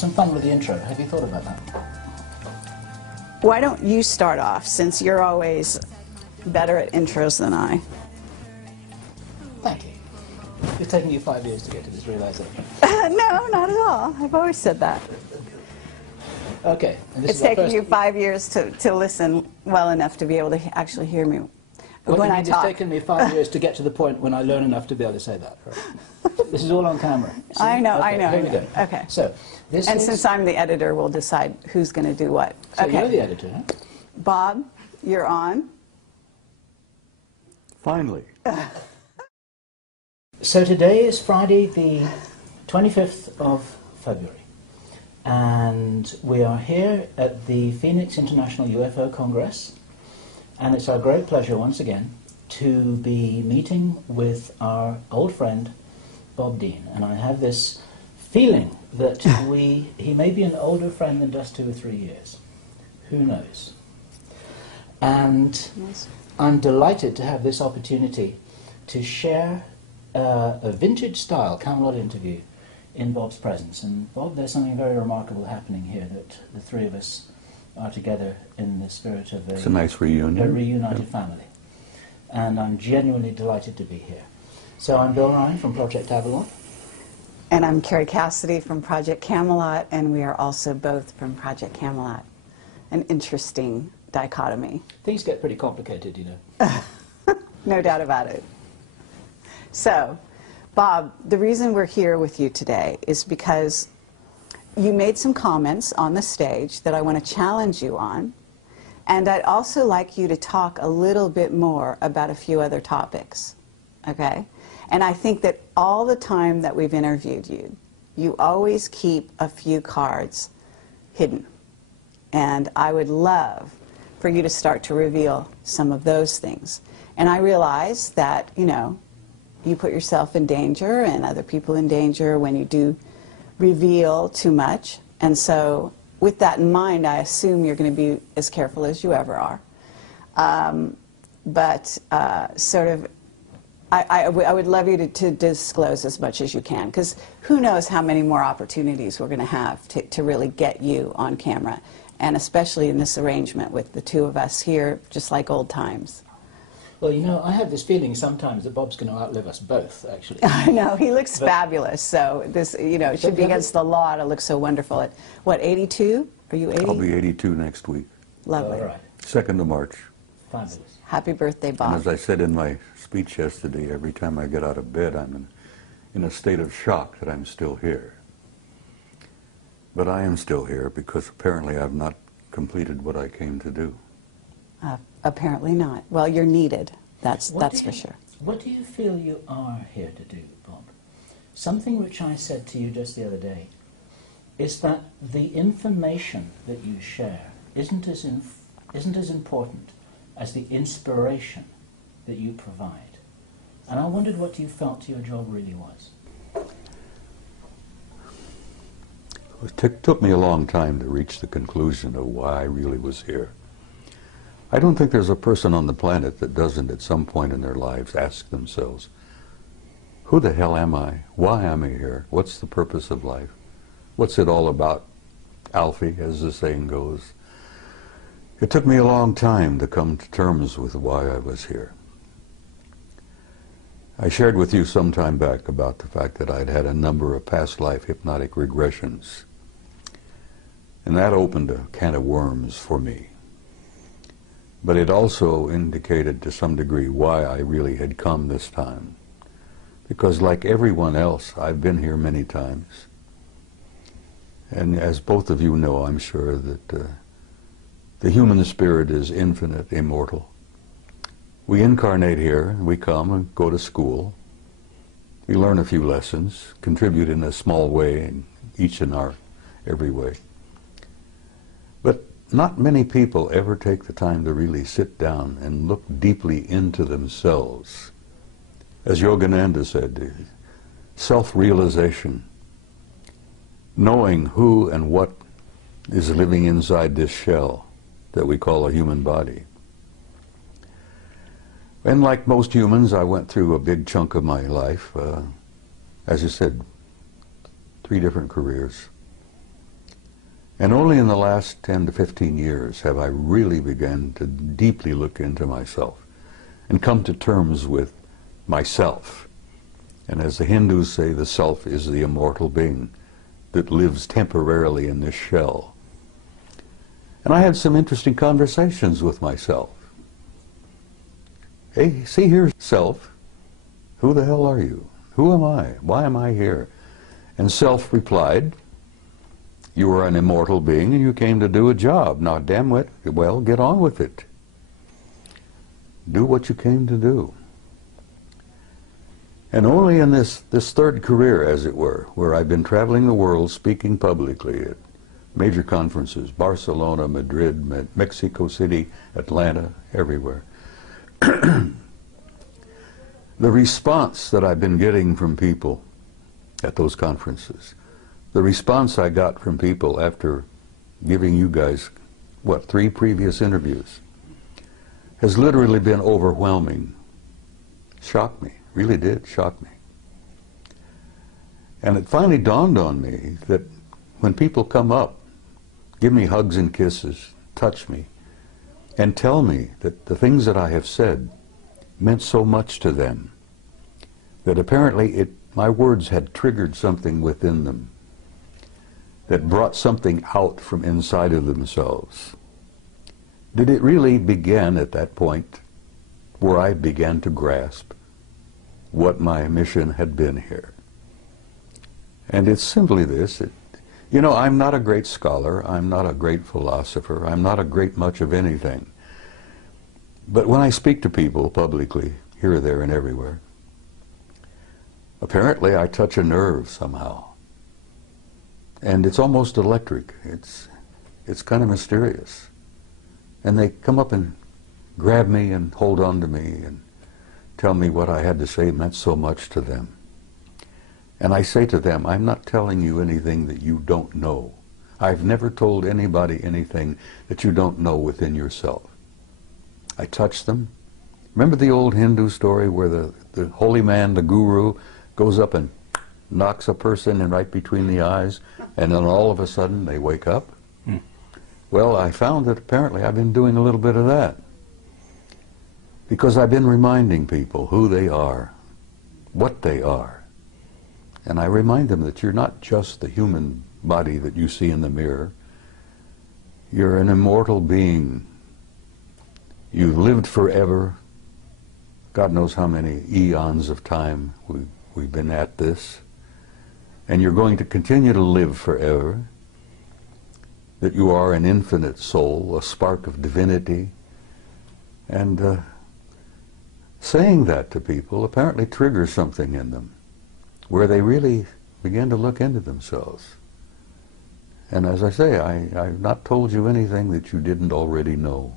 some fun with the intro. Have you thought about that? Why don't you start off, since you're always better at intros than I? Thank you. It's taken you 5 years to get to this realization. No, not at all. I've always said that. Okay. And this It's is our taken first... you 5 years to listen well enough to be able to actually hear me when I talk. It's taken me 5 years to get to the point when I learn enough to be able to say that. Right? This is all on camera. See? I know, okay, I know. Here we go. Okay. So, this And is... since I'm the editor, we'll decide who's going to do what. So okay. you're the editor, huh? Bob, you're on. Finally. So today is Friday the 25th of February. And we are here at the Phoenix International UFO Congress, and it's our great pleasure once again to be meeting with our old friend Bob Dean. And I have this feeling that he may be an older friend than just 2 or 3 years. Who knows? And I'm delighted to have this opportunity to share a vintage-style Camelot interview in Bob's presence. And Bob, there's something very remarkable happening here, that the three of us are together in the spirit of It's a nice reunion. A reunited family. And I'm genuinely delighted to be here. So I'm Bill Ryan from Project Avalon. And I'm Carrie Cassidy from Project Camelot, and we are also both from Project Camelot. An interesting dichotomy. Things get pretty complicated, you know. No doubt about it. So, Bob, the reason we're here with you today is because you made some comments on the stage that I want to challenge you on, and I'd also like you to talk a little bit more about a few other topics, okay? And I think that all the time that we've interviewed you, you always keep a few cards hidden. And I would love for you to start to reveal some of those things. And I realize that, you know, you put yourself in danger and other people in danger when you do reveal too much. And so with that in mind, I assume you're going to be as careful as you ever are. I would love you to disclose as much as you can, because who knows how many more opportunities we're going to have to really get you on camera, and especially in this arrangement with the two of us here, just like old times. Well, you know, I have this feeling sometimes that Bob's going to outlive us both, actually. I know, he looks fabulous, so this, you know, it should be against the law to look so wonderful. At, what, 82? Are you 80? I'll be 82 next week. Lovely. All right. 2nd of March. Fabulous. Happy birthday, Bob. And as I said in my speech yesterday, every time I get out of bed, I'm in a state of shock that I'm still here. But I am still here because apparently I've not completed what I came to do. Apparently not. Well, you're needed. That's for sure. What do you feel you are here to do, Bob? Something which I said to you just the other day is that the information that you share isn't as important as the inspiration that you provide. And I wondered what you felt your job really was. It took me a long time to reach the conclusion of why I really was here. I don't think there's a person on the planet that doesn't at some point in their lives ask themselves, who the hell am I? Why am I here? What's the purpose of life? What's it all about? Alfie, as the saying goes. It took me a long time to come to terms with why I was here. I shared with you some time back about the fact that I'd had a number of past life hypnotic regressions. And that opened a can of worms for me. But it also indicated to some degree why I really had come this time. Because like everyone else, I've been here many times. And as both of you know, I'm sure that the human spirit is infinite, immortal. We incarnate here, we come and go to school. We learn a few lessons, contribute in a small way, in each in our every way. But not many people ever take the time to really sit down and look deeply into themselves. As Yogananda said, self-realization, knowing who and what is living inside this shell that we call a human body. And like most humans, I went through a big chunk of my life, as you said, 3 different careers. And only in the last 10 to 15 years have I really begun to deeply look into myself and come to terms with myself. And as the Hindus say, the self is the immortal being that lives temporarily in this shell. And I had some interesting conversations with myself. Hey, see here, self, who the hell are you? Who am I? Why am I here? And self replied, you are an immortal being and you came to do a job. Now, damn it, well, get on with it. Do what you came to do. And only in this third career, as it were, where I've been traveling the world speaking publicly at major conferences, Barcelona, Madrid, Mexico City, Atlanta, everywhere. The response that I've been getting from people at those conferences, the response I got from people after giving you guys, what, 3 previous interviews, has literally been overwhelming. Shocked me, really did shock me. And it finally dawned on me that when people come up, give me hugs and kisses, touch me, and tell me that the things that I have said meant so much to them, that apparently my words had triggered something within them, that brought something out from inside of themselves. Did it really begin at that point where I began to grasp what my mission had been here? And it's simply this. You know, I'm not a great scholar, I'm not a great philosopher, I'm not a great much of anything. But when I speak to people publicly, here, there, and everywhere, apparently I touch a nerve somehow. And it's almost electric. It's kind of mysterious. And they come up and grab me and hold on to me and tell me what I had to say meant so much to them. And I say to them, I'm not telling you anything that you don't know. I've never told anybody anything that you don't know within yourself. I touch them. Remember the old Hindu story where the holy man, the guru, goes up and knocks a person in right between the eyes, and then all of a sudden they wake up? Well, I found that apparently I've been doing a little bit of that. Because I've been reminding people who they are, what they are. And I remind them that you're not just the human body that you see in the mirror. You're an immortal being. You've lived forever. God knows how many eons of time we've been at this. And you're going to continue to live forever. That you are an infinite soul, a spark of divinity. And saying that to people apparently triggers something in them, where they really begin to look into themselves. And as I say, I've not told you anything that you didn't already know.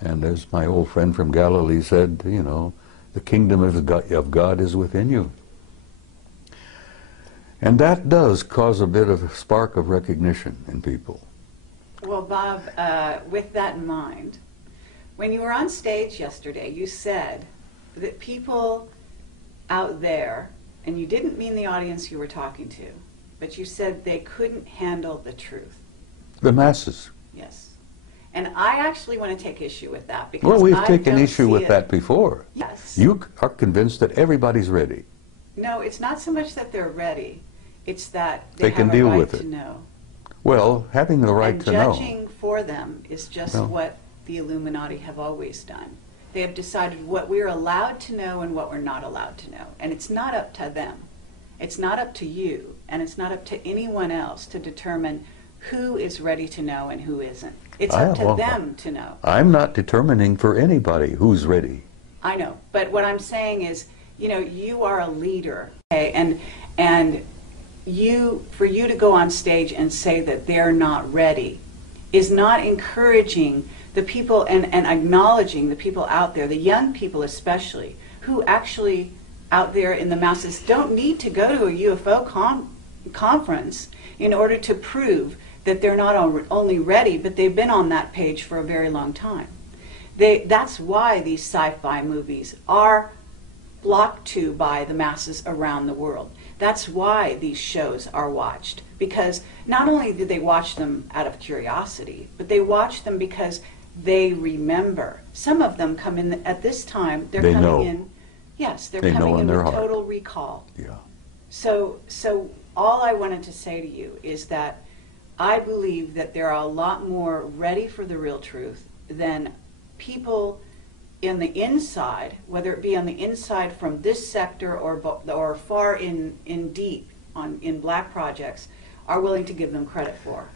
And as my old friend from Galilee said, you know, the kingdom of God is within you. And that does cause a bit of a spark of recognition in people. Well, Bob, with that in mind, when you were on stage yesterday, you said that people out there, and you didn't mean the audience you were talking to, but you said they couldn't handle the truth. The masses. Yes. And I actually want to take issue with that because well, we've taken issue with that before. Yes. You are convinced that everybody's ready. No, it's not so much that they're ready. It's that they have can a deal right with it. to know. Well, having the right and to know. judging for them is just what the Illuminati have always done. They have decided what we're allowed to know and what we're not allowed to know. And it's not up to them. It's not up to you, and it's not up to anyone else to determine who is ready to know and who isn't. It's up to them to know. I'm not determining for anybody who's ready. I know, but what I'm saying is, you know, you are a leader, okay? And for you to go on stage and say that they're not ready is not encouraging the people and acknowledging the people out there, the young people especially, who actually out there in the masses don't need to go to a UFO conference in order to prove that they're not only ready, but they've been on that page for a very long time. That's why these sci-fi movies are flocked to by the masses around the world. That's why these shows are watched, because not only do they watch them out of curiosity, but they watch them because they remember. Some of them come in at this time, they're They coming know. in, yes, they're They know coming in in their with heart. total recall. Yeah. So all I wanted to say to you is that I believe that there are a lot more ready for the real truth than people in the inside, whether it be on the inside from this sector or far in deep in black projects, are willing to give them credit for.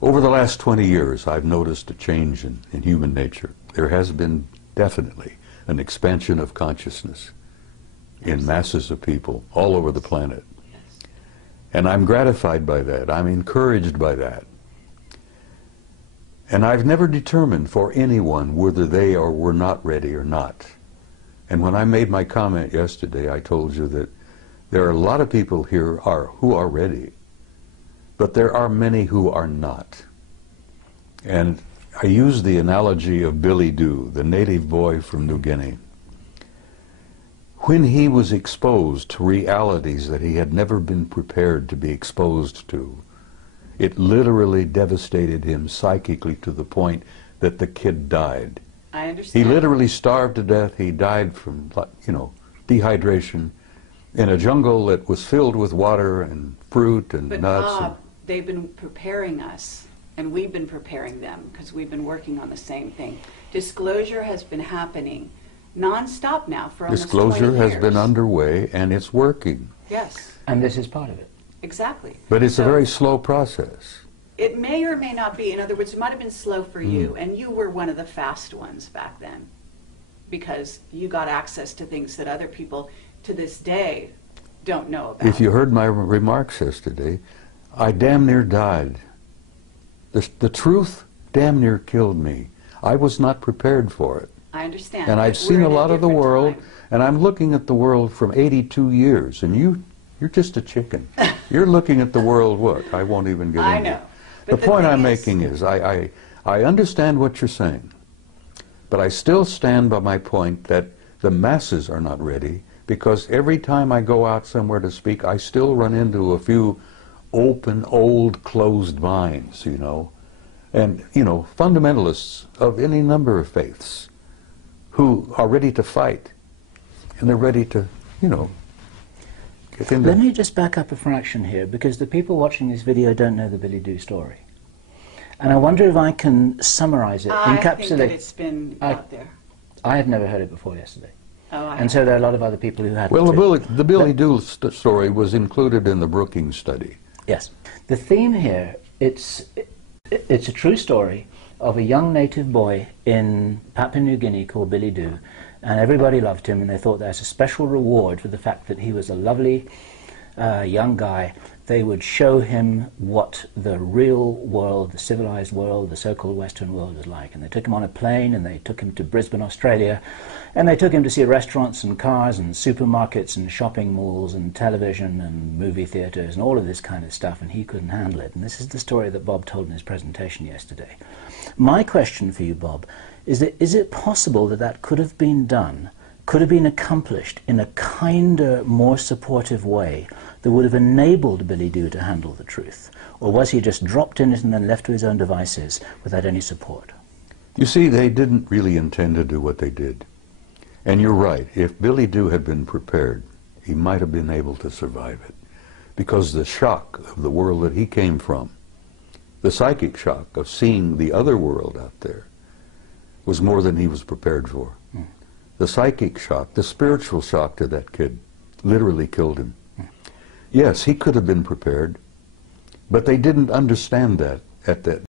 Over the last 20 years, I've noticed a change in human nature. There has been definitely an expansion of consciousness in masses of people all over the planet. Yes. And I'm gratified by that. I'm encouraged by that. And I've never determined for anyone whether they were not ready or not. And when I made my comment yesterday, I told you that there are a lot of people here who are ready, but there are many who are not. And I use the analogy of Billy Dew, the native boy from New Guinea. When he was exposed to realities that he had never been prepared to be exposed to, it literally devastated him psychically to the point that the kid died. I understand. He literally starved to death. He died from, dehydration in a jungle that was filled with water and fruit and But nuts. Bob, they've been preparing us, and we've been preparing them, because we've been working on the same thing. Disclosure has been happening non-stop now for almost 20 Disclosure years. has been underway, and it's working. Yes, And this is part of it. exactly. But it's a So very slow process. it may or may not be. In other words, it might have been slow for you, and you were one of the fast ones back then, because you got access to things that other people to this day don't know about. If you heard my remarks yesterday, I damn near died. The truth damn near killed me. I was not prepared for it. I understand. And but I've seen we're a in lot of the different world, time. and I'm looking at the world from 82 years, and you're just a chicken. You're looking at the world, what? I won't even get I into know. it. But The the point thing I'm is- making is I understand what you're saying, but I still stand by my point that the masses are not ready, because every time I go out somewhere to speak, I still run into a few open, old, closed minds, and, fundamentalists of any number of faiths who are ready to fight, and they're ready to, get into... Let me just back up a fraction here, because the people watching this video don't know the Billy Dew story. And I wonder if I can summarize it, I encapsulate... think that it's been out there. I had never heard it before yesterday. Oh, I And so there are a lot of other people who hadn't. Well, too. the Billy Dew story was included in the Brookings study. Yes. The theme here, it's a true story of a young native boy in Papua New Guinea called Billy Dew, and everybody loved him, and they thought there's a special reward for the fact that he was a lovely young guy. They would show him what the real world, the civilized world, the so-called Western world was like. And they took him on a plane, and they took him to Brisbane, Australia, and they took him to see restaurants and cars and supermarkets and shopping malls and television and movie theaters and all of this kind of stuff, and he couldn't handle it. And this is the story that Bob told in his presentation yesterday. My question for you, Bob, is it possible that that could have been done, could have been accomplished in a kinder, more supportive way that would have enabled Billy Dew to handle the truth? Or was he just dropped in it and then left to his own devices without any support? You see, they didn't really intend to do what they did. And you're right, if Billy Dew had been prepared, he might have been able to survive it. Because the shock of the world that he came from, the psychic shock of seeing the other world out there, was more than he was prepared for. The psychic shock, the spiritual shock to that kid, literally killed him. Yes, he could have been prepared, but they didn't understand that at that